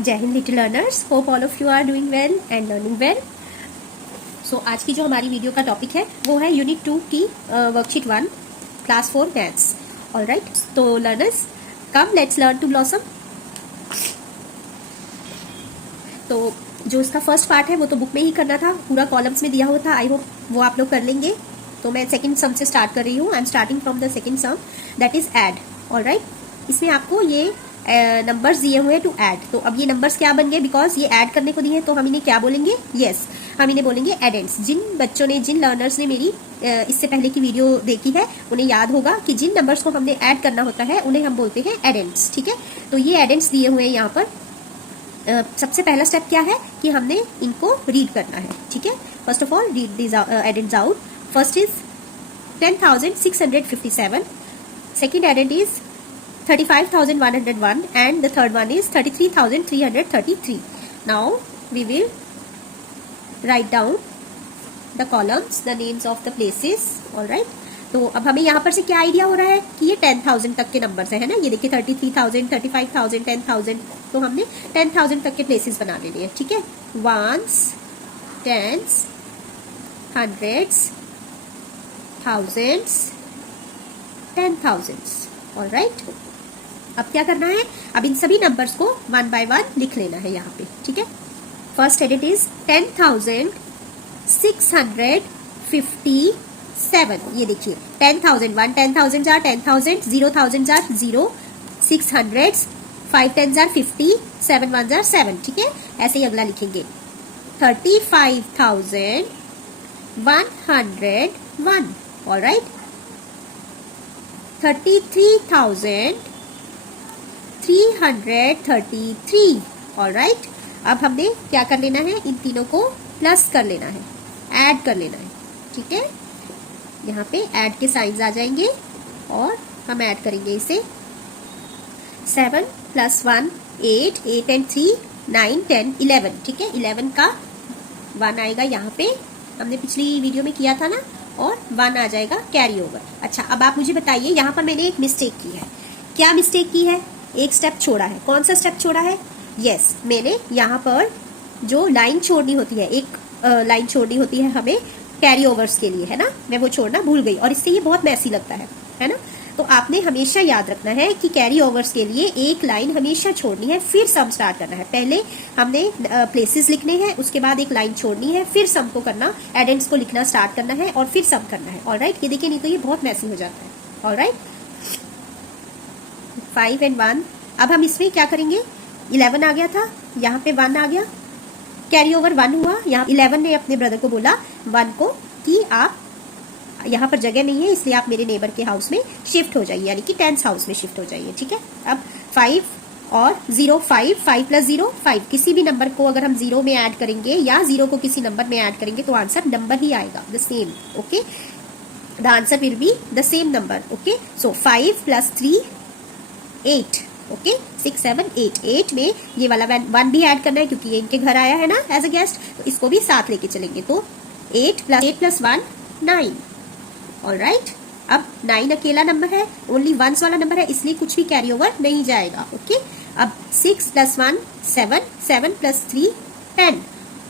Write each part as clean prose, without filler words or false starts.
जय Hind little learners, hope all of you are doing well and learning well. So आज की जो हमारी वीडियो का टॉपिक है वो है यूनिट 2 की वर्कशीट 1 क्लास 4 मैथ्स। ऑलराइट, तो learners come let's learn to blossom. तो जो इसका फर्स्ट पार्ट है वो तो बुक में ही करना था, पूरा कॉलम्स में दिया हुआ था। आई होप वो आप लोग कर लेंगे। तो मैं सेकंड सम से स्टार्ट कर रही हूँ। I am starting from the second some, that is add. Alright, इसमें आपको ये नंबर्स दिए हुए हैं टू ऐड। तो अब ये नंबर्स क्या बन गए, बिकॉज ये ऐड करने को दिए हैं तो हम इन्हें क्या बोलेंगे, यस हम इन्हें बोलेंगे एडेंट्स। जिन बच्चों ने, जिन लर्नर्स ने मेरी इससे पहले की वीडियो देखी है उन्हें याद होगा कि जिन नंबर्स को हमने ऐड करना होता है उन्हें हम बोलते हैं एडेंट्स। ठीक है, तो ये एडेंट्स दिए हुए हैं यहाँ पर। सबसे पहला स्टेप क्या है कि हमने इनको रीड करना है। ठीक है, first of all read these addends out. First is 10,657, second addend is 35,101 and the third one is 33,333. Now we will write down the columns, the names of the places. Alright, तो अब हमें यहाँ पर से क्या आइडिया हो रहा है कि ये 10,000 तक के नंबर्स है ना। ये देखिए 33,000, 35,000, 10,000, तो हमने 10,000 तक के प्लेसेस बना लेने हैं। ठीक है, ones, tens, hundreds, thousands, 10,000s। Alright, अब क्या करना है, अब इन सभी नंबर्स को वन बाय वन लिख लेना है यहाँ पे। ठीक है, फर्स्ट एडिट इज 10,657। ये देखिए 10,000 1 10,000 जार 10,000, 0,000 जार 0, 600, 5 10 जार 50, 7 1 जार 7। ठीक है, ऐसे ही अगला लिखेंगे 35,101। ऑलराइट, 33,333। ऑलराइट, अब हमने क्या कर लेना है, इन तीनों को प्लस कर लेना है, ऐड कर लेना है। ठीक है, यहाँ पे ऐड के साइंस आ जाएंगे और हम ऐड करेंगे इसे। 7 + 1 8, 8 and 3 9 10 11। ठीक है, 11 का 1 आएगा यहाँ पे, हमने पिछली वीडियो में किया था ना, और 1 आ जाएगा कैरी ओवर। अच्छा, अब आप मुझे बताइए, यहाँ पर मैंने एक मिस्टेक की है। क्या मिस्टेक की है, एक स्टेप छोड़ा है। कौन सा स्टेप छोड़ा है, यस मैंने यहाँ पर जो लाइन छोड़नी होती है, एक लाइन छोड़नी होती है हमें कैरी ओवर्स के लिए, है ना, मैं वो छोड़ना भूल गई और इससे ये बहुत मैसी लगता है ना। तो आपने हमेशा याद रखना है कि कैरी ओवर्स के लिए एक लाइन हमेशा छोड़नी है, फिर सम स्टार्ट करना है। पहले हमने प्लेसेस लिखने हैं, उसके बाद एक लाइन छोड़नी है, फिर सम को करना, एडेंट्स को लिखना स्टार्ट करना है और फिर सम करना है। ऑलराइट, ये देखिए, नहीं तो ये बहुत मैसी हो जाता है। Alright, 5 and 1। अब हम इसमें क्या करेंगे, 11 आ गया था, यहाँ पे 1 आ गया, कैरी ओवर 1 हुआ। यहाँ 11 ने अपने ब्रदर को बोला 1 को कि आप, यहाँ पर जगह नहीं है इसलिए आप मेरे नेबर के हाउस में शिफ्ट हो जाइए, यानी कि 10th हाउस में शिफ्ट हो जाइए। ठीक है, अब 5 और 0 5 5 + 0 5। किसी भी नंबर को अगर हम 0 में ऐड करेंगे या 0 को किसी नंबर में ऐड करेंगे तो आंसर नंबर ही आएगा, the same. Okay, the answer will be the same number. Okay, so 5 + 3 8। Okay, 6 7 8 8 में ये वाला 1 भी ऐड करना है क्योंकि ये इनके घर आया है ना एज अ गेस्ट, तो इसको भी साथ लेके चलेंगे। तो 8 + 1 9। ऑलराइट, अब 9 अकेला नंबर है, ओनली वंस वाला नंबर है, इसलिए कुछ भी कैरी ओवर नहीं जाएगा। ओके, अब 6 + 1 7, 7 + 3 10।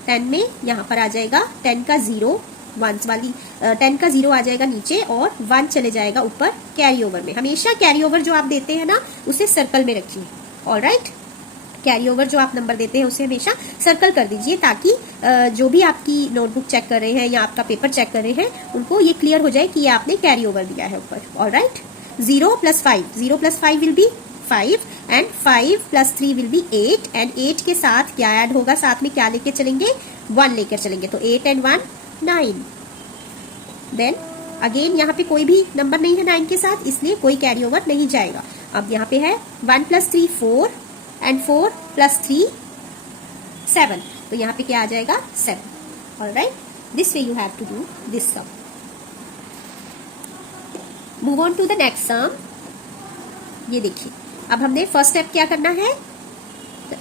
10 में यहाँ पर आ जाएगा 10 का 0, वंस वाली 10 का 0 आ जाएगा नीचे और 1 चले जाएगा ऊपर कैरी ओवर में। हमेशा कैरी ओवर जो आप देते हैं ना उसे सर्कल में रखिए। ऑलराइट, कैरी ओवर जो आप नंबर देते हैं उसे हमेशा सर्कल कर दीजिए, ताकि जो भी आपकी नोटबुक चेक कर रहे हैं या आपका पेपर चेक कर रहे हैं उनको ये क्लियर हो जाए कि ये आपने कैरी ओवर दिया है ऊपर। Alright, 0 + 5, 0 + 5 will be 5 and 5 + 3 will be 8 and 8 के साथ क्या ऐड होगा, साथ में क्या लेकर चलेंगे, 1 लेकर चलेंगे। तो 8 and 1 9। देन अगेन यहाँ पे कोई भी नंबर नहीं है 9 के साथ, इसलिए कोई कैरी ओवर नहीं जाएगा। अब यहाँ पे है 1 + 3 4 and 4 + 3 7, तो यहाँ पे क्या आ जाएगा 7। Alright, this way you have to do this sum. Move on to the next sum. ये देखिए, अब हमने फर्स्ट स्टेप क्या करना है,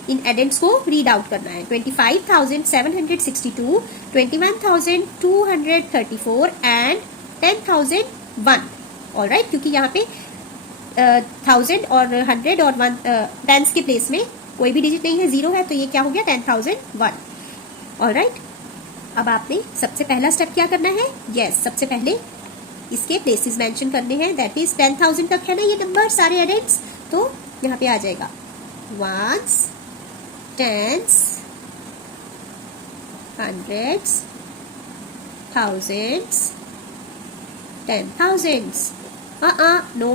इन एडेंट्स को रीड आउट करना है। 25,762, 21,234 एंड 10,001। ऑलराइट, क्योंकि यहाँ पे 1000 और 100 और 1 टेंस के प्लेस में कोई भी डिजिट नहीं है, 0 है, तो ये क्या हो गया 10,001। ऑलराइट, अब आपने सबसे पहला स्टेप क्या करना है, यस सबसे पहले इसके प्लेसेस मेंशन करने हैं, दैट इज 10,000 तक है ना ये नंबर सारे एडेंट्स, तो यहाँ पे आ जाएगा ones, tens, hundreds, thousands, 10,000s। No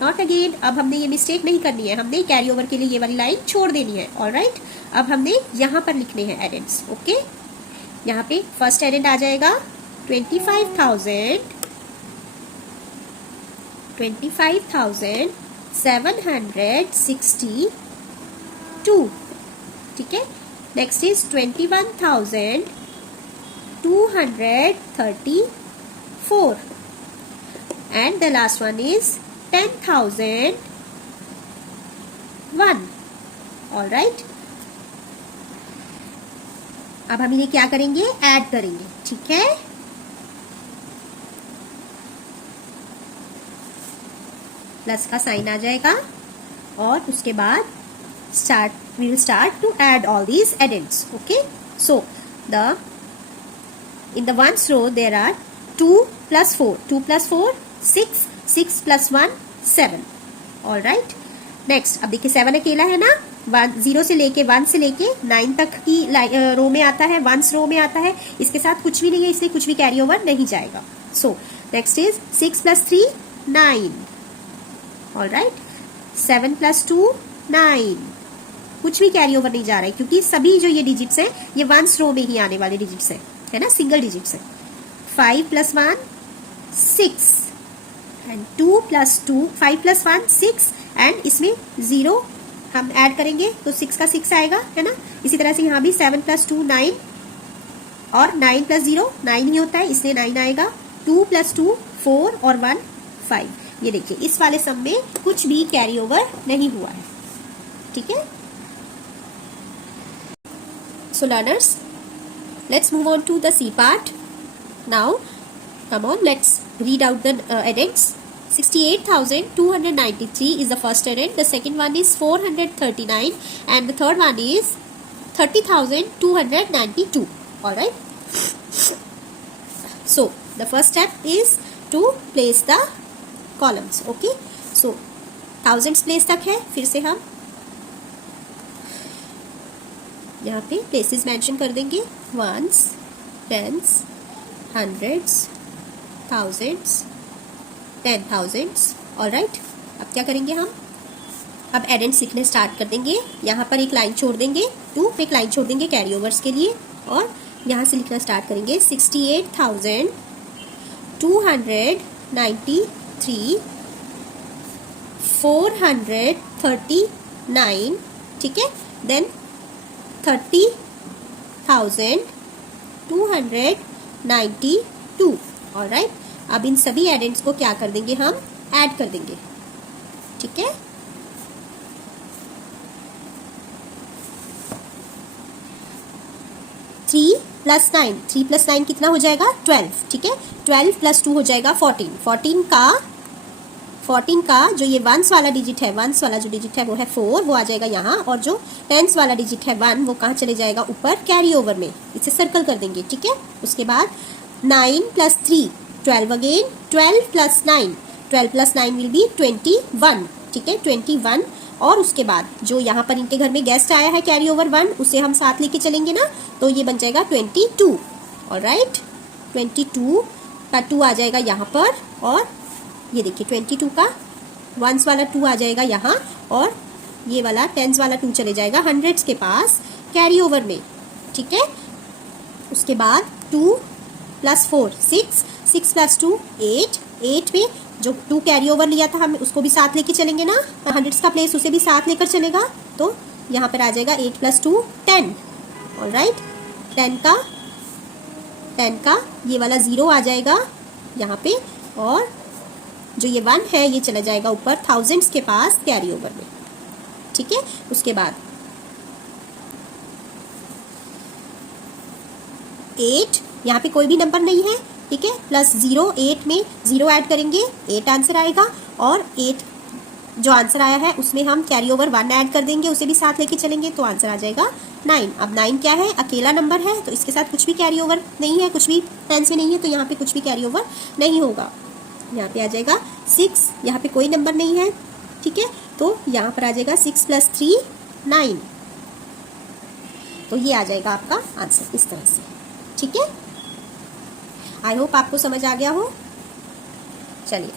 not again, अब हमने ये मिस्टेक नहीं करनी है, हमने कैरी ओवर के लिए ये वाली लाइन छोड़ देनी है। ऑलराइट, अब हमने यहाँ पर लिखने हैं एडेंट्स। ओके, यहाँ पे फर्स्ट एडेंट आ जाएगा 25,762। ठीक है, next is 21,234 and the last one is 10,001। all right, अब हम इन्हें क्या करेंगे, ऐड करेंगे। ठीक है, प्लस का साइन आ जाएगा और उसके बाद we will start to add all these addends। okay, so in the ones row there are 2 plus 4, 2 plus 4 6, 6 plus 1 7। all right, next अब देखिए 7 अकेला है ना, 0 से लेके 1 से लेके 9 तक की रो में आता है, 1 रो में आता है, इसके साथ कुछ भी नहीं है, इसलिए कुछ भी कैरी ओवर नहीं जाएगा। So next is 6 plus 3 9। all right, 7 plus 2 9, कुछ भी कैरी ओवर नहीं जा रहा है क्योंकि सभी जो ये डिजिट्स हैं ये 1 रो में ही आने वाले डिजिट्स हैं, है ना, सिंगल डिजिट्स हैं। 5 plus 1 6 and 2 plus 2 5 plus 1 6 and इसमें 0 हम ऐड करेंगे तो 6 का 6 आएगा, है ना। इसी तरह से यहाँ भी 7 plus 2 9 और 9 plus 0 9 ही होता है, इसलिए 9 आएगा। 2 plus 2 4 और 1 5। ये देखिए इस वाले सम में कुछ भी कैरी ओवर नहीं हुआ है। ठीक है, सो learners, let's move on to the C part. Now, come on, let's read out the addends. 68,293 is the first addend. The second one is 439, and the third one is 30,292. All right. So the first step is to place the columns. Okay. So thousands place तक है, फिर से हम यहाँ पे places mention कर देंगे, ones, tens, hundreds, thousands, 10,000s। Alright, अब क्या करेंगे हम, अब एडेंड्स लिखने स्टार्ट कर देंगे। यहाँ पर एक लाइन छोड़ देंगे, एक लाइन छोड़ देंगे कैरी ओवर्स के लिए, और यहाँ से लिखना स्टार्ट करेंगे 68,293 439। ठीक है, देन 30,292। ऑलराइट, अब इन सभी एडेंट्स को क्या कर देंगे, हम ऐड कर देंगे। ठीक है, थ्री प्लस नाइन कितना हो जाएगा 12। ठीक है, 12 + 2 हो जाएगा 14। 14 का जो ये वंस वाला डिजिट है, वंस वाला जो डिजिट है वो है 4, वो आ जाएगा यहाँ, और जो टेंस वाला डिजिट है 1 वो कहाँ चले जाएगा, ऊपर कैरी ओवर में, इसे सर्कल कर देंगे। ठीक है, उसके बाद 9 + 3 12 अगेन, 12 + 9 12 + 9 विल बी 21। ठीक है, 21, और उसके बाद जो यहाँ पर इनके घर में गेस्ट आया है कैरी ओवर 1, उसे हम साथ लेके चलेंगे ना, तो ये बन जाएगा 22। ऑलराइट, 22 का 2 आ जाएगा यहाँ पर, और ये देखिए 22 का वंस वाला 2 आ जाएगा यहाँ, और ये वाला टेंस वाला 2 चले जाएगा हंड्रेड्स के पास कैरी ओवर में। ठीक है, उसके बाद 2 + 4 6, 6 + 2 8, 8 में जो 2 कैरी ओवर लिया था हम उसको भी साथ लेके चलेंगे ना, हंड्रेड्स का प्लेस उसे भी साथ लेकर चलेगा, तो यहाँ पर आ जाएगा 8 + 2 10। ऑलराइट, 10 का ये वाला 0 आ जाएगा यहाँ पे, और जो ये 1 है ये चला जाएगा ऊपर थाउजेंड्स के पास कैरी ओवर में। ठीक है, उसके बाद 8, यहाँ पे कोई भी नंबर नहीं है। ठीक है, +0 8 में 0 ऐड करेंगे, 8 आंसर आएगा, और 8 जो आंसर आया है उसमें हम कैरी ओवर 1 ऐड कर देंगे, उसे भी साथ लेके चलेंगे, तो आंसर आ जाएगा 9। अब 9 क्या है, अकेला नंबर है, तो इसके साथ कुछ भी कैरी ओवर नहीं है, कुछ भी टेंस में नहीं है, तो यहाँ पे कुछ भी कैरी ओवर नहीं होगा। यहाँ पे आ जाएगा 6, यहाँ पे कोई नंबर नहीं है, ठीक है, तो यहाँ पर आ जाएगा 6 + 3 9। तो ये आ जाएगा आपका आंसर इस तरह से, ठीक है। आई होप आपको समझ आ गया हो। चलिए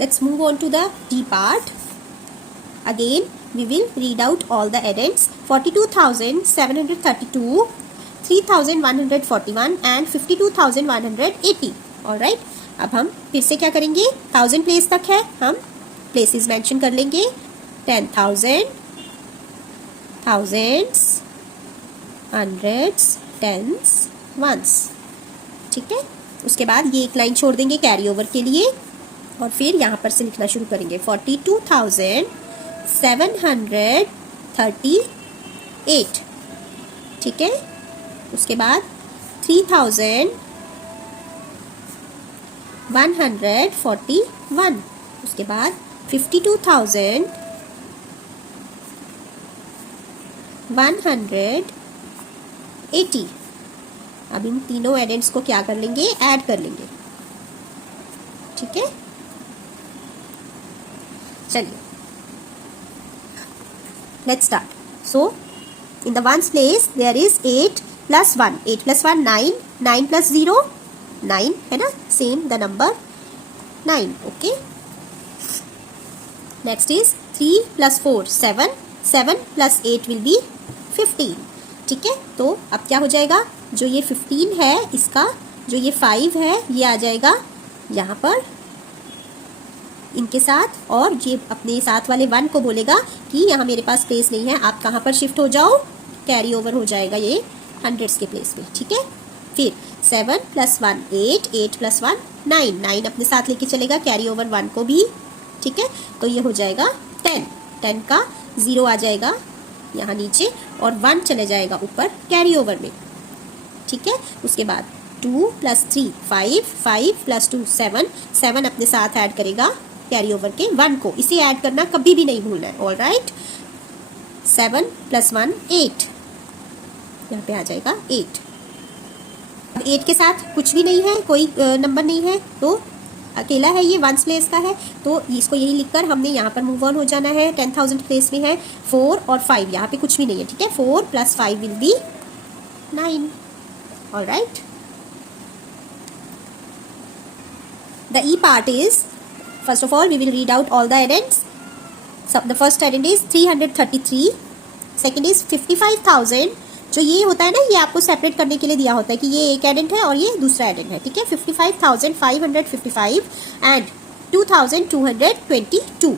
let's move on to the D part. Again we will read out all the addends. 42,732, 3,141 and 52,180. Alright, अब हम फिर से क्या करेंगे, 1000 प्लेस तक है, हम प्लेसेस मेंशन कर लेंगे। 10,000, thousands, hundreds, tens, ones, ठीक है। उसके बाद ये एक लाइन छोड़ देंगे कैरी ओवर के लिए और फिर यहाँ पर से लिखना शुरू करेंगे 42,738, ठीक है। उसके बाद 3,141, उसके बाद 52,180। अब इन तीनों एडेंट्स को क्या कर लेंगे, ऐड कर लेंगे, ठीक है। चलिए let's start. So in the ones place there is 8 + 1, 8 + 1 9, 9 + 0 9 है ना, same the number 9, okay. Next is 3 + 4 7, 7 + 8 will be 15, ठीक है। तो अब क्या हो जाएगा, जो ये 15 है इसका जो ये 5 है ये आ जाएगा यहाँ पर इनके साथ, और ये अपने साथ वाले 1 को बोलेगा कि यहाँ मेरे पास प्लेस नहीं है, आप कहाँ पर शिफ्ट हो जाओ, कैरी ओवर हो जाएगा ये हंड्रेड्स के प्लेस में, ठीक है। फिर 7 + 1 8, 8 + 1 9, 9 अपने साथ लेके चलेगा कैरी ओवर 1 को भी, ठीक है। तो ये हो जाएगा 10, 10 का 0 आ जाएगा यहाँ नीचे और 1 चले जाएगा ऊपर कैरी ओवर में, ठीक है। उसके बाद 2 + 3 5, 5 + 2 7, 7 अपने साथ ऐड करेगा कैरी ओवर के 1 को, इसे ऐड करना कभी भी नहीं भूलना है, ऑलराइट। 7 + 1 8, यहाँ पे आ जाएगा 8। 8 के साथ कुछ भी नहीं है, कोई नंबर नहीं है, तो अकेला है, ये 1 प्लेस का है, तो इसको यही लिखकर हमने यहाँ पर मूव ऑन हो जाना है। 10,000 प्लेस में है 4 और 5, यहाँ पे कुछ भी नहीं है, ठीक है। 4 + 5 will be 9, alright. The E part is, first of all we will read out all the addends. So the first addend is 333, second is 55,000, जो ये होता है ना, ये आपको सेपरेट करने के लिए दिया होता है कि ये एक एडेंट है और ये दूसरा एडेंट है, ठीक है। 55,555 and 2,222.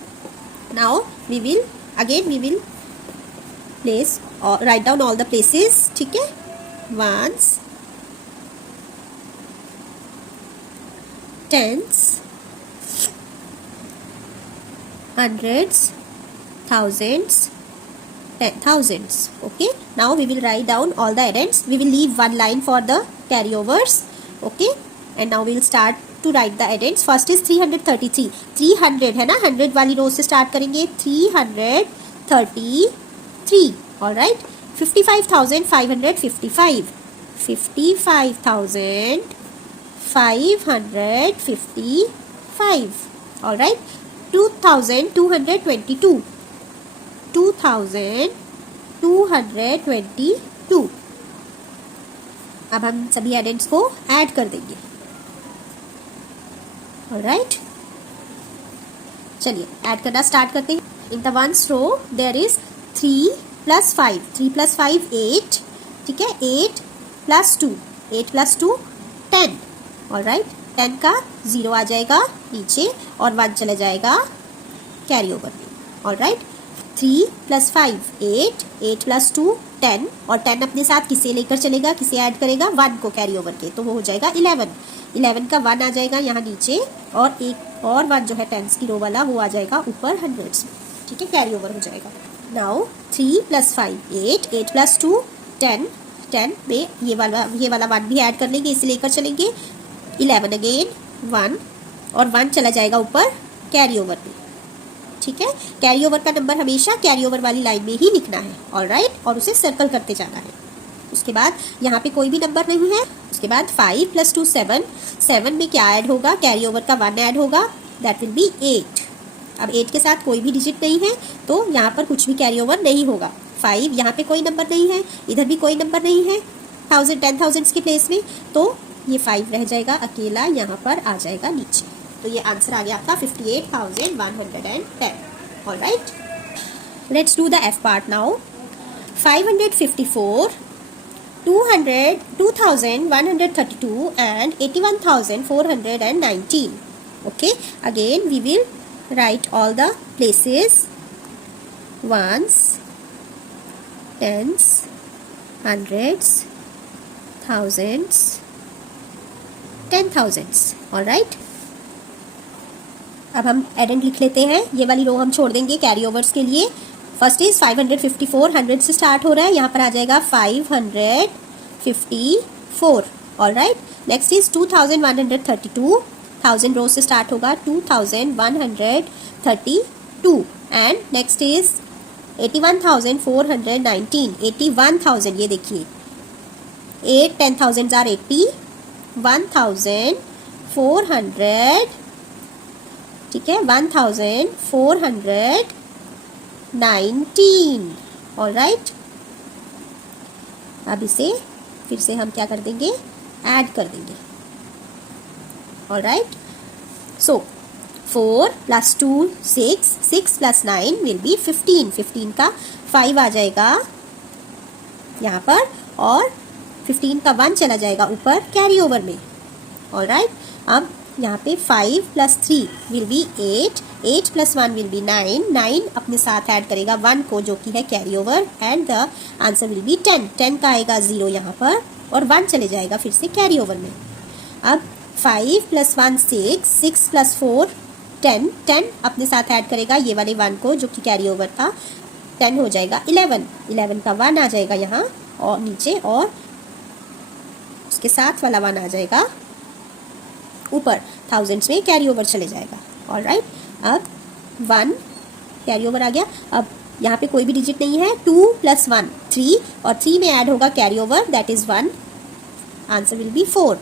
Now we will place or write down all the places, ठीक है। ones, tens, hundreds, thousands, thousands, okay. Now we will write down all the addends. We will leave one line for the carryovers, okay. And now we will start to write the addends. First is 333, 300 है ना, 100 वाली रो से start करेंगे, 333, all right. 55,555, 55,555, all right. 2,222, 2,222। अब हम सभी addends को add कर देंगे, ऑलराइट। चलिए ऐड करना स्टार्ट करते हैं। In the ones row there is 3 + 5, 3 + 5 8, ठीक है। 8 + 2, 8 + 2 10, ऑलराइट। 10 का 0 आ जाएगा नीचे और 1 चला जाएगा कैरी ओवर में, ऑलराइट। 3 + 5 8, 8 + 2 10, और 10 अपने साथ किसे लेकर चलेगा, किसे ऐड करेगा, 1 को कैरी ओवर के, तो वो हो जाएगा 11। 11 का 1 आ जाएगा यहाँ नीचे और एक और 1 जो है टेंस की रो वाला वो आ जाएगा ऊपर हंड्रेड्स में, ठीक है, कैरी ओवर हो जाएगा। नाउ 3 + 5 8, 8 + 2 10, 10 में ये वाला 1 भी ऐड कर लेंगे, इसे लेकर चलेंगे 11 अगेन 1 और 1 चला जाएगा ऊपर कैरी ओवर में। ठीक है, कैरी ओवर का नंबर हमेशा कैरी ओवर वाली लाइन में ही लिखना है। ऑलराइट, और उसे सर्कल करते जाना है। उसके बाद यहाँ पे कोई भी नंबर नहीं है। उसके बाद 5 + 2 7, 7 में क्या ऐड होगा, कैरी ओवर का 1 ऐड होगा, दैट विल बी 8। अब 8 के साथ कोई भी डिजिट नहीं है तो यहाँ पर कुछ भी कैरी ओवर नहीं होगा। 5 यहाँ पे कोई नंबर नहीं है, इधर भी कोई नंबर नहीं है 1000 10,000 के प्लेस में, तो ये 5 रह जाएगा अकेला, यहाँ पर आ जाएगा नीचे। तो ये आंसर आ गया आपका 58,110। Alright, let's do the F part now. 554, 200, 2,132 and 81,419. Okay, again we will write all the places, ones, tens, hundreds, thousands, 10,000s. all right, अब हम एडेंट लिख लेते हैं। ये वाली रो हम छोड़ देंगे कैरी ओवर्स के लिए। फर्स्ट इज 554, 100 से स्टार्ट हो रहा है, यहाँ पर आ जाएगा 554। ऑल राइट, नेक्स्ट इज 2,132, 1000 रो से स्टार्ट होगा 2,132 एंड नेक्स्ट इज 81,419, 81,000। ये देखिए 8 10,000 आर 80, 1,400, ठीक है, 1,419। ऑल राइट, अब इसे फिर से हम क्या कर देंगे, ऐड कर देंगे। All right, so 4 + 2 6, 6 + 9 will be 15, 15 का 5 आ जाएगा यहाँ पर और 15 का 1 चला जाएगा ऊपर कैरी ओवर में। ऑल राइट, अब यहाँ पे 5 + 3 विल बी 8, 8 + 1 विल बी 9, 9 अपने साथ ऐड करेगा 1 को जो कि है carry over and the answer will be 10, 10 का आएगा 0 यहाँ पर और 1 चले जाएगा फिर से कैरी ओवर में। अब 5 + 1 6, 6 + 4 10, 10 अपने साथ ऐड करेगा ये वाले 1 को जो कि कैरी ओवर था, 10 हो जाएगा 11, 11 का 1 आ जाएगा यहाँ और नीचे और उसके साथ वाला 1 आ जाएगा ऊपर, थाउजेंड्स में कैरी ओवर चले जाएगा। ऑल राइट, अब 1 कैरी ओवर आ गया। अब यहाँ पे कोई भी डिजिट नहीं है, 2 + 1 3 और 3 में ऐड होगा carry over, that is 1, answer will be 4।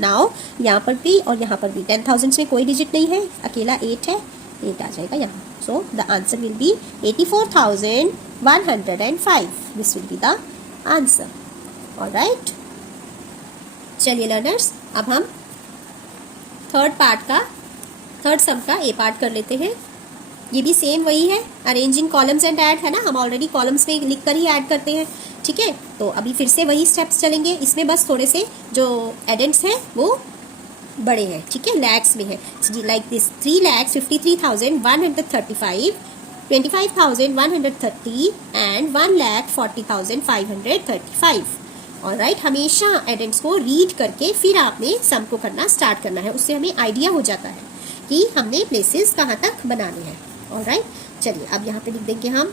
Now यहाँ पर भी और यहाँ पर भी 10,000 में कोई डिजिट नहीं है, अकेला 8 है, 8 आ जाएगा यहाँ। So the answer will be 84,105। This will be the answer. All right, चलिए लर्नर्स, अब हम थर्ड सम का ए पार्ट कर लेते हैं। ये भी सेम वही है, अरेंजिंग कॉलम्स एंड ऐड है ना, हम ऑलरेडी कॉलम्स में लिख कर ही ऐड करते हैं। ठीक है, तो अभी फिर से वही स्टेप्स चलेंगे, इसमें बस थोड़े से जो एडेंट्स हैं वो बड़े हैं। ठीक है, लैक्स में है, like this 3,53,135, 25,130 and 1,40,535। All right, हमेशा एडेंट्स को रीड करके फिर आपने सम को करना स्टार्ट करना है, उससे हमें आइडिया हो जाता है कि हमने प्लेसेस कहाँ तक बनाने हैं। ऑल राइट, चलिए अब यहाँ पे लिख देंगे हम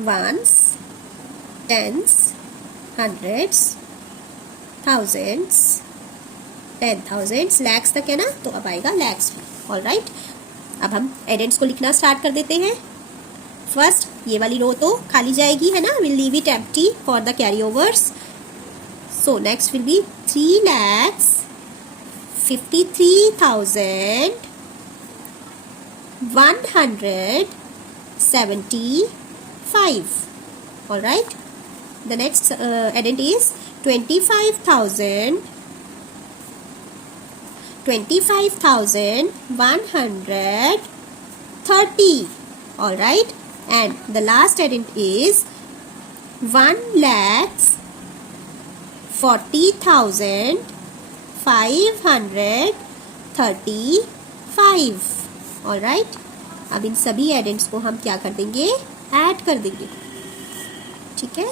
ones, tens, hundreds, thousands, 10,000, lakhs तक है ना, तो अब आएगा लैक्स भी। ऑल राइट, अब हम एडेंट्स को लिखना स्टार्ट कर देते हैं। फर्स्ट ये वाली रो तो खाली जाएगी है ना, will leave it empty for the carry overs. So next will be 3,53,175। All right. The next addend is 25,130. All right. And the last addend is 1,40,535. All right. अब इन सभी एडेंट्स को हम क्या कर देंगे, ऐड कर देंगे। ठीक है,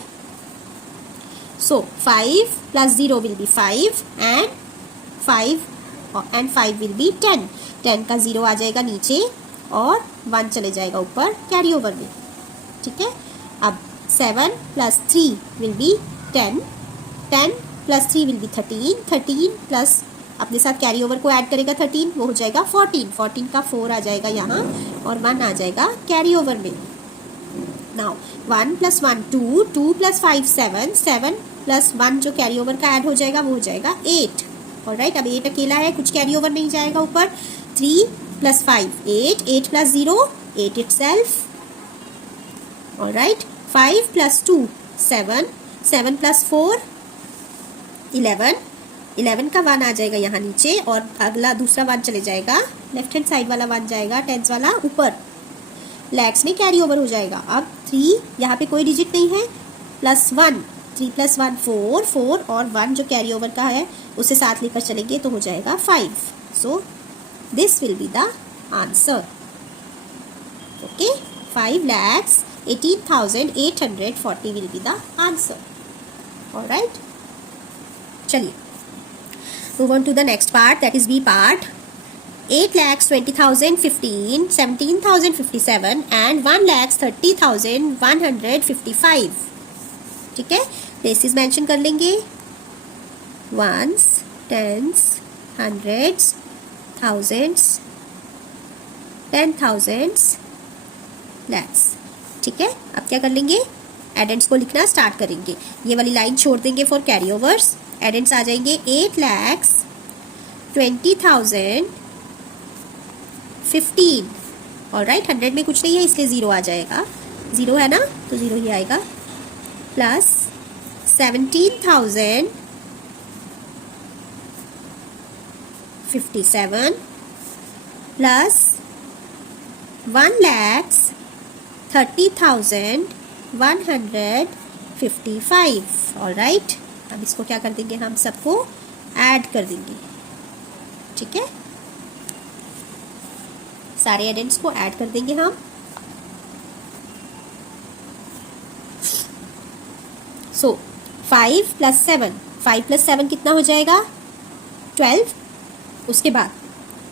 सो 5 + 0 will be 5 and 5 will be 10, 10 का 0 आ जाएगा नीचे और 1 चले जाएगा ऊपर कैरी ओवर में। ठीक है, अब 7 + 3 will be 10, 10 plus 3 will be 13, 13 plus अपने साथ कैरी ओवर को ऐड करेगा 13, वो हो जाएगा 14, 14 का 4 आ जाएगा यहाँ और 1 आ जाएगा कैरी ओवर में। नाउ 1 प्लस 1 2, 2 प्लस 5 7, 7 प्लस 1 जो कैरी ओवर का ऐड हो जाएगा वो हो जाएगा 8। ऑलराइट, अब 8 अकेला है, कुछ कैरी ओवर नहीं जाएगा ऊपर। 3 plus 5 8, 8 plus 0 8 itself। Alright, 5 plus 2 7, 7 plus 4 11, 11 का 1 आ जाएगा यहाँ नीचे और अगला दूसरा 1 चले जाएगा, लेफ्ट हैंड साइड वाला 1 जाएगा, टेंस वाला ऊपर, लैक्स में कैरी ओवर हो जाएगा। अब 3 यहाँ पे कोई डिजिट नहीं है, प्लस 1, 3 प्लस 1 4, 4 और 1 जो कैरी ओवर का है उसे साथ लेकर चलेंगे तो हो जाएगा 5। So this will be the answer. Okay, 5,18,840 will be the answer. Alright, चलिए move on to the next part, that is B part. 8,20,015, 17,057 and 1,30,155. ठीक है, प्लेसेस मेंशन कर लेंगे, ones, tens, hundreds, thousands, 10,000s, lakhs. ठीक है, अब क्या कर लेंगे, एडेंट्स को लिखना स्टार्ट करेंगे। ये वाली लाइन छोड़ देंगे फॉर कैरी ओवर्स। एडेंट्स आ जाएंगे 8,20,015। ऑलराइट, 100 में कुछ नहीं है इसलिए 0 आ जाएगा, 0 है ना तो 0 ही आएगा, प्लस 17,057 प्लस 1,30,155। ऑलराइट, अब इसको क्या कर देंगे, हम सबको ऐड कर देंगे। ठीक है, सारे एडेंट्स को ऐड कर देंगे हम। सो 5 प्लस 7, 5 प्लस 7 कितना हो जाएगा, 12। उसके बाद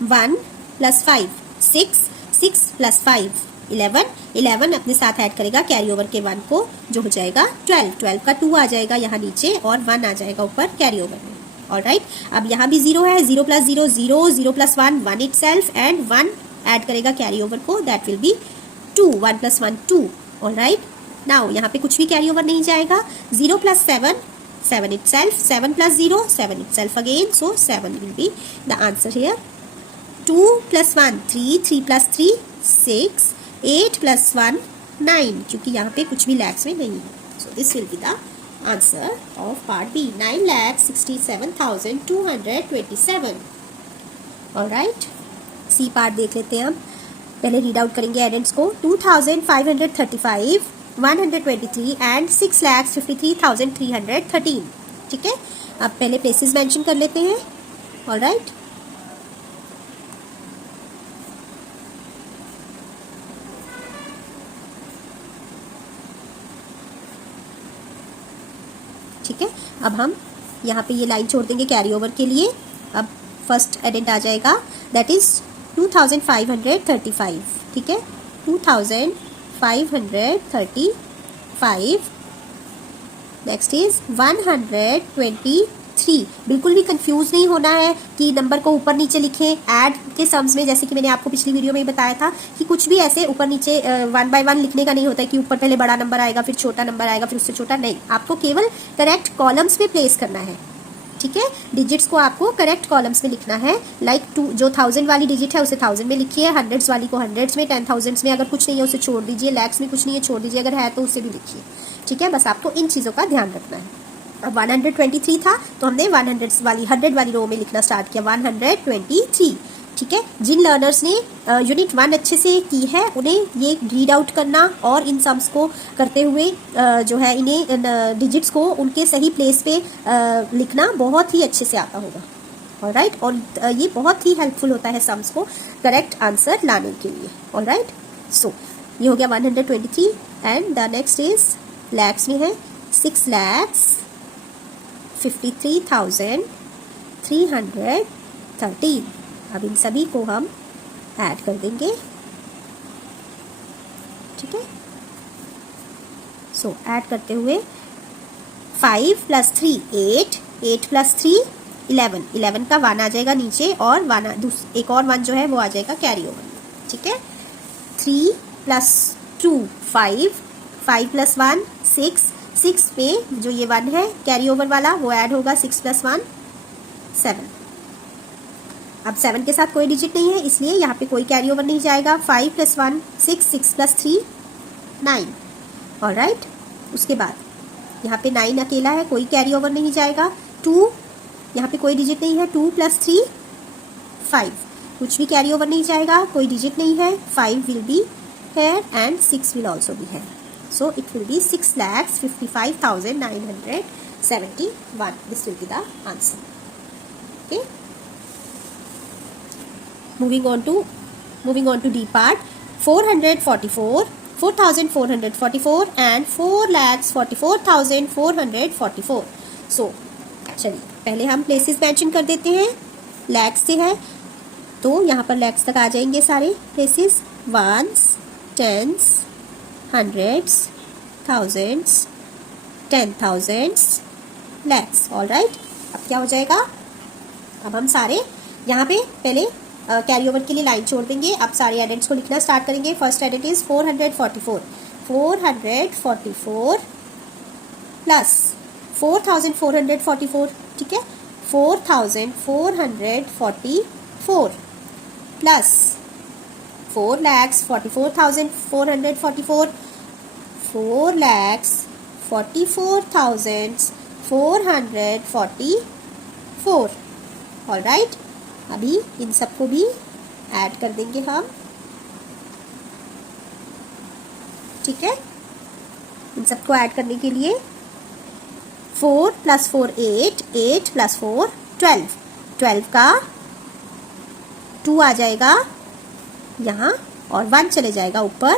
1 प्लस 5 6, 6 प्लस 5 11, 11 अपने साथ ऐड करेगा कैरी ओवर के 1 को जो हो जाएगा 12, 12 का 2 आ जाएगा यहाँ नीचे और 1 आ जाएगा ऊपर कैरी ओवर में। ऑलराइट, अब यहाँ भी 0 है, 0 plus 0 0, 0 plus 1 1 itself and 1 add करेगा कैरी ओवर को, that will be 2, 1 plus 1 2। Alright, now यहाँ पे कुछ भी कैरी ओवर नहीं जाएगा, 0 plus 7 7 itself, 7 plus 0 7 itself again, so 7 will be the answer here। 2 plus 1 3, 3 plus 3 6, 8 plus 1 9, क्योंकि यहाँ पे कुछ भी लैक्स में नहीं है, so this will be the answer of part B, 9,67,227। Alright, C part देख लेते हैं हम। पहले रीड आउट करेंगे एडेंट्स को, 2,535, 123 एंड 6,53,313। ठीक है, अब पहले प्लेसेस मेंशन कर लेते हैं। ऑलराइट, ठीक है, अब हम यहाँ पे ये लाइन छोड़ देंगे कैरी ओवर के लिए। अब फर्स्ट एडेंट आ जाएगा, दैट इज 2,535। ठीक है, 2,535। Next is 123। बिल्कुल भी कंफ्यूज नहीं होना है कि नंबर को ऊपर नीचे लिखें ऐड के सम्स में, जैसे कि मैंने आपको पिछली वीडियो में ही बताया था कि कुछ भी ऐसे ऊपर नीचे 1 बाय 1 लिखने का नहीं होता है कि ऊपर पहले बड़ा नंबर आएगा फिर छोटा नंबर आएगा फिर उससे छोटा, नहीं, आपको केवल करेक्ट कॉलम्स में प्लेस करना है। ठीक है, डिजिट्स को आपको करेक्ट कॉलम्स में लिखना है। लाइक 2 जो 1000 वाली डिजिट है उसे 1000 में लिखिए, हंड्रेड्स वाली को हंड्रेड्स में, 10,000s में अगर कुछ नहीं है उसे छोड़ दीजिए, लैक्स में कुछ नहीं है छोड़ दीजिए, अगर है तो उसे भी लिखिए। ठीक है, बस आपको इन चीज़ों का ध्यान रखना है। अब 123 था तो हमने 100 वाली रो में लिखना स्टार्ट किया, 123। ठीक है, जिन लर्नर्स ने यूनिट 1 अच्छे से की है उन्हें ये रीड आउट करना और इन सम्स को करते हुए जो है इन्हें डिजिट्स को उनके सही प्लेस पे लिखना बहुत ही अच्छे से आता होगा। ऑलराइट, और ये बहुत ही हेल्पफुल होता है सम्स को करेक्ट आंसर लाने के लिए। ऑलराइट, सो ये हो गया 123 and the next is lakhs में है 6,53,313। अब इन सभी को हम ऐड कर देंगे। ठीक है, सो ऐड करते हुए 5 प्लस 3 8, 8 प्लस 3 11, 11 का 1 आ जाएगा नीचे और एक और 1 जो है वो आ जाएगा कैरी ओवर में, ठीक है। 3 प्लस 2 5, 5 प्लस 1 6, 6 पे जो ये 1 है कैरी ओवर वाला वो ऐड होगा, 6 प्लस 1 7। अब 7 के साथ कोई डिजिट नहीं है इसलिए यहाँ पे कोई कैरी ओवर नहीं जाएगा। 5 प्लस 1 6, 6 प्लस 3 9, ऑलराइट। उसके बाद यहाँ पे 9 अकेला है, कोई कैरी ओवर नहीं जाएगा। 2 यहाँ पे कोई डिजिट नहीं है, 2 प्लस 3 5, कुछ भी कैरी ओवर नहीं जाएगा, कोई डिजिट नहीं है। 5 will be here and 6 will also be here, so it will be 6,55,971. This will be the answer. Okay, moving on to D part. 4,444 and 4,44,444. so चलिए पहले हम प्लेसेस मेंशन कर देते हैं। लैक्स से है तो यहाँ पर लैक्स तक आ जाएंगे सारे places, ones, tens, hundreds, thousands, 10,000s, lakhs, alright. अब क्या हो जाएगा, अब हम सारे यहाँ पे पहले कैरी ओवर के लिए लाइन छोड़ देंगे। अब सारे एडेंट्स को लिखना स्टार्ट करेंगे। फर्स्ट एडेंट इज 444 प्लस 4,444, ठीक है। 4,444 प्लस 4,44,444, 4,44,444, ऑलराइट। अभी इन सबको भी ऐड कर देंगे हम, ठीक है। इन सबको ऐड करने के लिए 4 प्लस 4 8, 8 प्लस 4 12, 12 का 2 आ जाएगा यहाँ और 1 चले जाएगा ऊपर।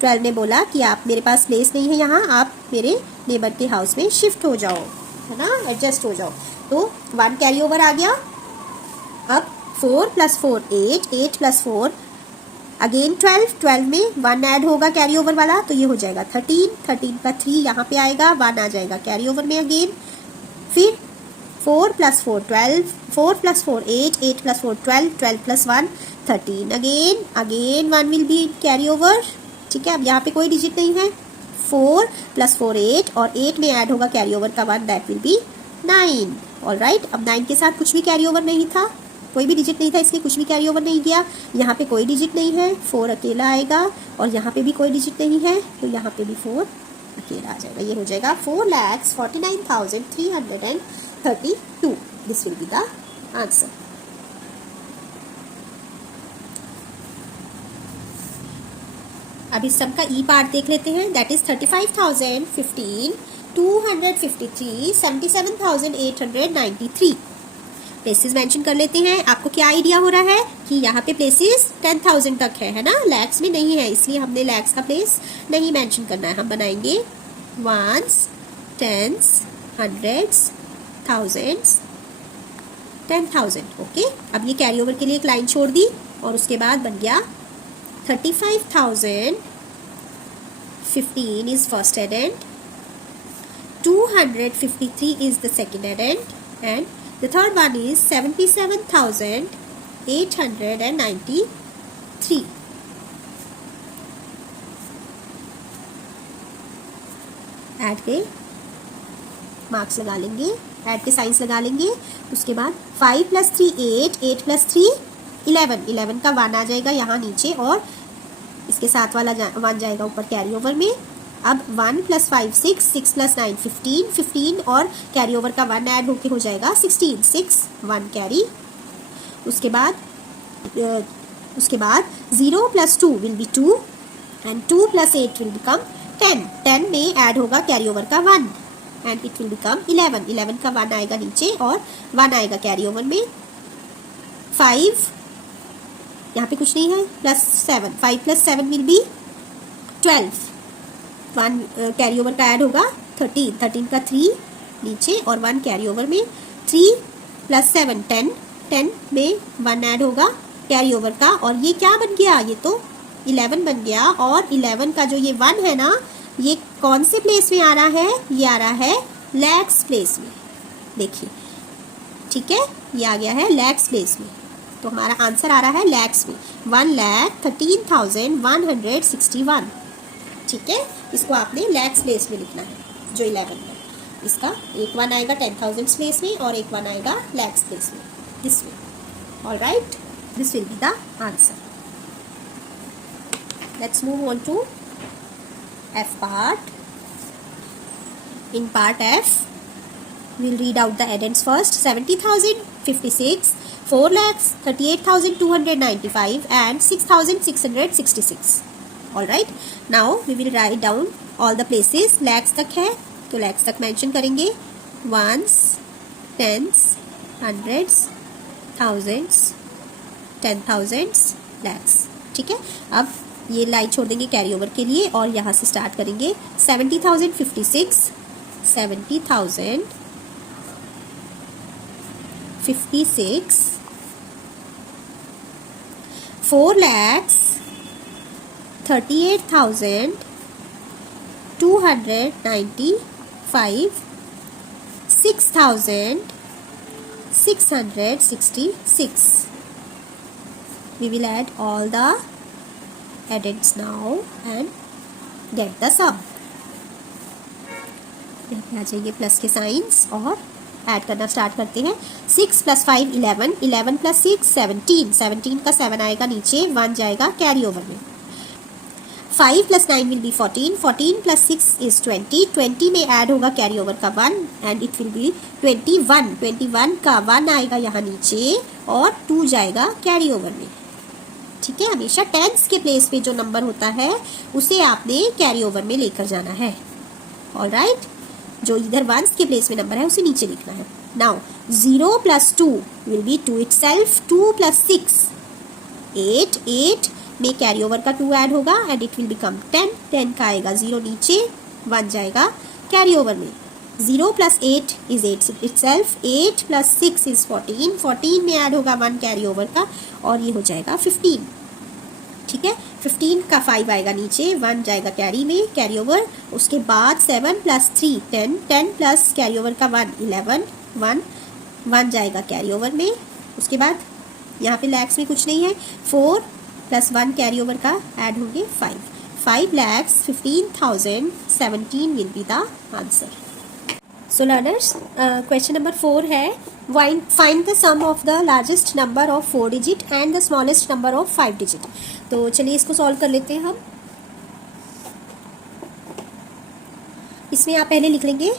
12 ने बोला कि आप मेरे पास प्लेस नहीं है यहाँ, आप मेरे नेबर के हाउस में शिफ्ट हो जाओ, है ना, एडजस्ट हो जाओ। तो 1 कैरी ओवर आ गया। अब 4 प्लस 4 8, 8 प्लस 4 अगेन 12, 12 में 1 ऐड होगा कैरी ओवर वाला, तो ये हो जाएगा 13, 13 का 3 यहाँ पे आएगा, 1 आ जाएगा कैरी ओवर में अगेन। फिर 4 plus 4 12, 4 plus 4 8, 8 plus 4 12, 12 plus 1 13 again 1 will be carry over, ठीक है। अब यहाँ पे कोई डिजिट नहीं है। 4 प्लस 4 8 और 8 में ऐड होगा कैरी ओवर का 1, दैट विल बी 9, ऑलराइट। अब 9 के साथ कुछ भी कैरी ओवर नहीं था, कोई भी डिजिट नहीं था, इसलिए कुछ भी कैरी ओवर नहीं किया। यहाँ पे कोई डिजिट नहीं है, 4 अकेला आएगा और यहाँ पे भी कोई डिजिट नहीं है, तो यहाँ पे भी 4 अकेला आ जाएगा। ये हो जाएगा 4,49,332. This will be the answer. अब इस सब का ई पार्ट देख लेते हैं, दैट इज 35,015, 253, 77,893। प्लेसेस मेंशन कर लेते हैं। आपको क्या आइडिया हो रहा है कि यहाँ पे प्लेसेस 10,000 तक है ना, लैक्स में नहीं है, इसलिए हमने लैक्स का प्लेस नहीं मेंशन करना है। हम बनाएंगे ones, tens, hundreds, thousands, 10,000, okay. अब ये कैरी ओवर के लिए एक लाइन छोड़ दी और उसके बाद बन गया 35,015 is first addend, 253 is the second addend, and the third one is 77,893. Add के मार्क्स लगा लेंगे, ऐड के साइंस लगा लेंगे। उसके बाद 5 प्लस 3 8, 8 प्लस 3 11, 11 का 1 आ जाएगा यहाँ नीचे और इसके साथ वाला 1 जाएगा ऊपर कैरी ओवर में। अब 1 प्लस 5 6, 6 प्लस 9 15, 15 और कैरी ओवर का 1 ऐड होके हो जाएगा 16, 6 1 कैरी। उसके बाद 0 plus 2 will be 2 and 2 plus 8 will become 10, 10 में ऐड होगा कैरी ओवर का 1 एंड इट विल बिकम 11, 11 का 1 आएगा नीचे और 1 आएगा कैरी ओवर में। 5 यहाँ पे कुछ नहीं है, plus 7, 5 plus 7 will be 12, 1 carry over का ऐड होगा 13, 13 का 3 नीचे और 1 कैरी ओवर में। 3 प्लस 7 10, 10 में 1 ऐड होगा कैरी ओवर का और ये क्या बन गया, ये तो 11 बन गया। और 11 का जो ये 1 है ना, ये कौन से प्लेस में आ रहा है? ये आ रहा है लैक्स प्लेस में, देखिए, ठीक है, ये आ गया है लैक्स प्लेस में, तो हमारा आंसर आ रहा है लैक्स में, 1,13,161, ठीक है। इसको आपने लैक्स प्लेस में लिखना है, जो 11 है, इसका एक 1 आएगा 10,000 प्लेस में और एक 1 आएगा लैक्स प्लेस में, this way, alright, this will be the answer. Let's move on to F part. In part F, we'll read out the addends first. 70,056, 4,38,295 and 6,666. Alright. Now we will write down all the places. lakhs तक है तो lakhs तक mention करेंगे. ones, tens, hundreds, thousands, 10,000s, lakhs. ठीक है. अब ये line छोड़ देंगे कैरी ओवर के लिए और यहाँ से स्टार्ट करेंगे. 70,056, 70,056, 4,38,295, 6,666. We will add all the addends now and get the sum. यहाँ आ जाइए प्लस के साइंस और ऐड करना स्टार्ट करते हैं. 6 + 5 11, 11 + 6 17, 17 का 7 आएगा नीचे, 1 जाएगा कैरी ओवर में. 5 + 9 will be 14, 14 + 6 is 20, 20 में ऐड होगा कैरी ओवर का 1 एंड इट विल बी 21, 21 का 1 आएगा यहाँ नीचे और 2 जाएगा कैरी ओवर में. ठीक है, हमेशा टेंस के प्लेस पे जो नंबर होता है उसे आपने कैरी ओवर में लेकर जाना है. ऑलराइट, जो इधर वंस के प्लेस में नंबर है उसे नीचे लिखना है. नाउ 0 + 2 विल बी 2 इटसेल्फ, 2 + 6 8, 8 में कैरी ओवर का 2 ऐड होगा एंड इट विल बिकम 10, 10 का आएगा 0 नीचे, 1 जाएगा कैरी ओवर में. 0 + 8 is 8 itself, 8 + 6 is 14, 14 में ऐड होगा 1 कैरी ओवर का और ये हो जाएगा 15. ठीक है, 15 का 5 आएगा नीचे, 1 जाएगा कैरी में, कैरी ओवर. उसके बाद 7 + 3 10, 10 प्लस कैरी ओवर का 1 11, 1 जाएगा कैरी ओवर में. उसके बाद यहाँ पे लैक्स में कुछ नहीं है, 4 + 1 कैरी ओवर का ऐड होंगे 5, 5,15,017 will be the answer. So learners, question number 4 है, find the sum of the largest number of 4 digit and the smallest number of 5 digit. तो चलिए इसको सॉल्व कर लेते हैं हम. इसमें आप पहले लिख लेंगे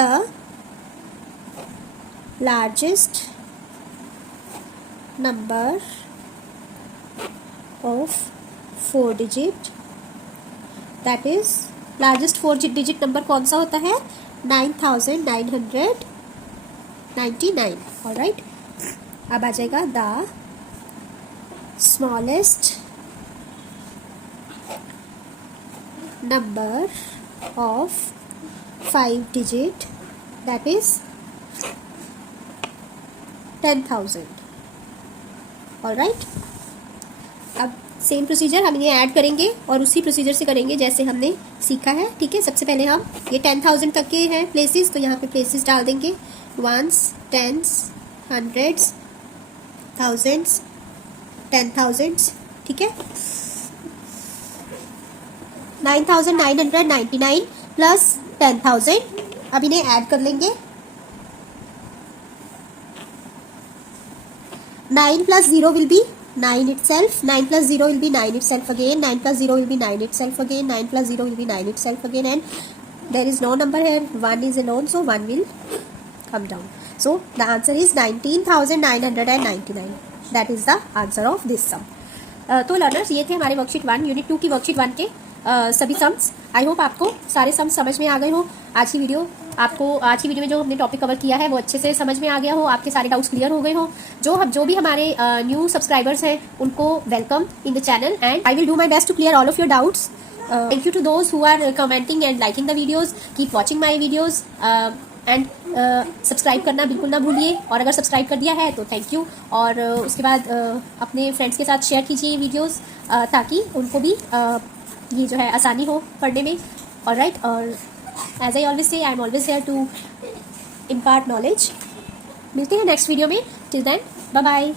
the largest number of 4 digit, that is largest 4 digit number कौन सा होता है? 9,999. ऑलराइट, अब आ जाएगा the smallest number of 5 digit, that is 10,000. Alright, अब सेम प्रोसीजर हम इन्हें ऐड करेंगे और उसी प्रोसीजर से करेंगे जैसे हमने सीखा है. ठीक है, सबसे पहले हम ये 10,000 तक के हैं प्लेसेस, तो यहाँ पे प्लेसेस डाल देंगे. Ones, tens, hundreds, thousands, 10,000. ठीक है, 9,999 प्लस 10,000. अब इन्हें ऐड कर लेंगे. 9 + 0 will be 9 itself, 9 + 0 will be 9 itself again, 9 + 0 will be 9 itself again, 9 + 0 will be 9 itself again, and there is no number here, 1 is alone, so 1 will come down. So the answer is 19,999. That is the answer of this sum. तो learners, ये थे हमारे worksheet 1 unit 2 की worksheet 1 के सभी sums. I hope आपको सारे sums समझ में आ गए हो. आज की वीडियो में जो हमने टॉपिक कवर किया है वो अच्छे से समझ में आ गया हो, आपके सारे डाउट्स क्लियर हो गए हो. जो भी हमारे न्यू सब्सक्राइबर्स हैं उनको welcome in the channel and I will do my best to clear all of your doubts. Thank you to those who are commenting and liking the videos. Keep watching my videos and subscribe करना बिल्कुल ना भूलिए, और अगर subscribe कर दिया है तो थैंक यू. और उसके बाद अपने फ्रेंड्स के साथ शेयर कीजिए ये वीडियोज़ ताकि उनको भी ये जो है आसानी हो पढ़ने में। ऑलराइट, और as I always say, I am always there to impart knowledge. मिलते हैं नेक्स्ट वीडियो में। Till then, bye bye.